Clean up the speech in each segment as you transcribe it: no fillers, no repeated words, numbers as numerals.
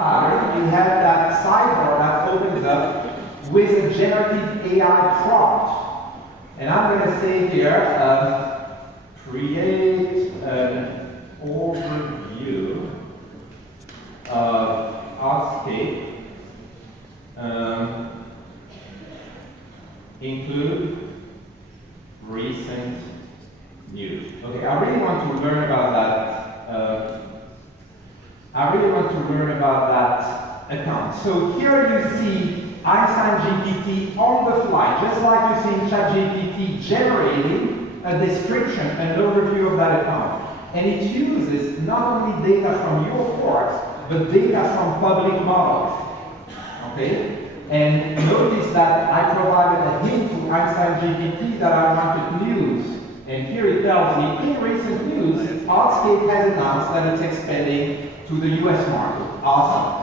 pattern, you have that sidebar that opens up with a generative AI prompt. And I'm going to say here, create an overview of Artscape, include recent news. Okay, I really want to learn about that. Account. So here you see Einstein GPT on the fly, just like you see in ChatGPT generating a description, an overview of that account. And it uses not only data from your course, but data from public models. Okay? And notice that I provided a hint to Einstein GPT that I wanted news. And here it tells me, in recent news, Artscape has announced that it's expanding to the US market. Awesome.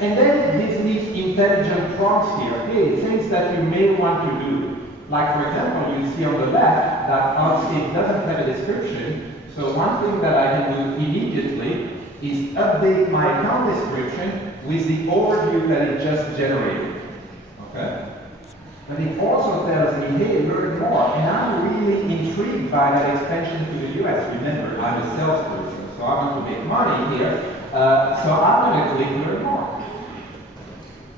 And then it gives me intelligent prompts here. Hey, things that you may want to do. Like, for example, you see on the left that Artscape doesn't have a description. So one thing that I can do immediately is update my account description with the overview that it just generated. Okay? But it also tells me, hey, learn more. And I'm really intrigued by that expansion to the US. Remember, I'm a salesperson, so I want to make money here. So I'm going to click learn more.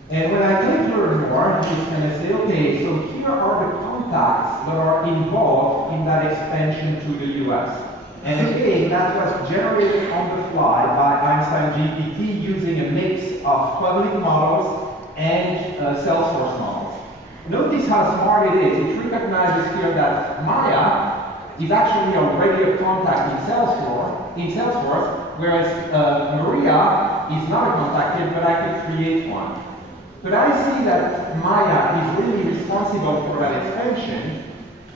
And when I click learn more, it's going to say, okay, so here are the contacts that are involved in that expansion to the US. And again, that was generated on the fly by Einstein GPT using a mix of public models and Salesforce models. Notice how smart it is. It recognizes here that Maya is actually already a contact in Salesforce, whereas Maria is not a contact yet, but I could create one. But I see that Maya is really responsible for that expansion,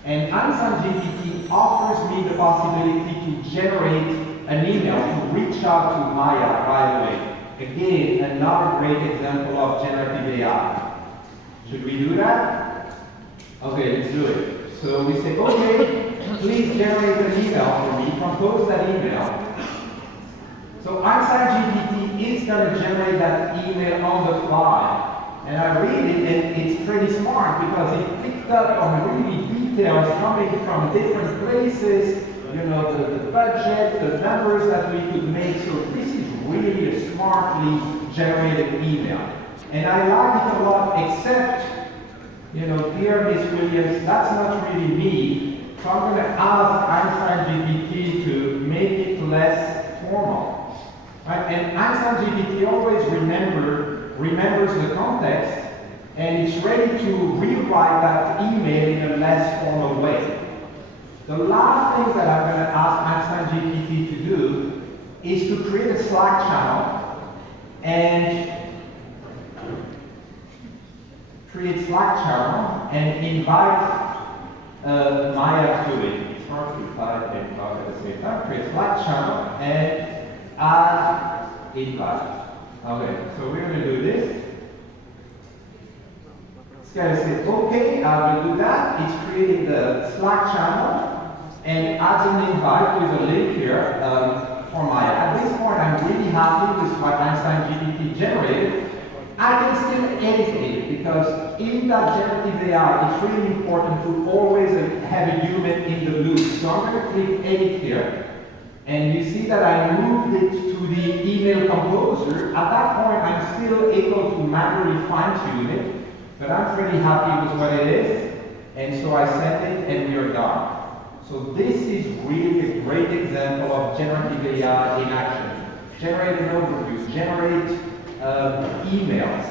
and Einstein GPT offers me the possibility to generate an email to reach out to Maya right away. Again, another great example of generative AI. Should we do that? Okay, let's do it. So we say, okay, please generate an email for me, compose that email. So Einstein GPT is going to generate that email on the fly. And I read it, and it's pretty smart because it picked up on really details coming from different places, you know, the budget, the numbers that we could make. So this is really a smartly generated email. And I like it a lot, except, you know, dear Miss Williams, that's not really me. So I'm going to ask Einstein GPT to make it less formal. Right? And Einstein GPT always remembers the context, and it's ready to rewrite that email in a less formal way. The last thing that I'm going to ask Einstein GPT to do is to create a Slack channel and invite Maya to it. It's hard to type and talk at the same time. Create Slack channel and add invite. Okay, so we're going to do this. It's going to say, okay, I will do that. It's creating the Slack channel and adds an invite with a link here for Maya. At this point, I'm really happy with what Einstein GPT generated. I can still edit it because in that generative AI, it's really important to always have a human in the loop. So I'm going to click edit here. And you see that I moved it to the email composer. At that point, I'm still able to manually fine-tune it, but I'm pretty happy with what it is. And so I sent it, and we are done. So this is really a great example of generative AI in action. Generate an overview, generate emails.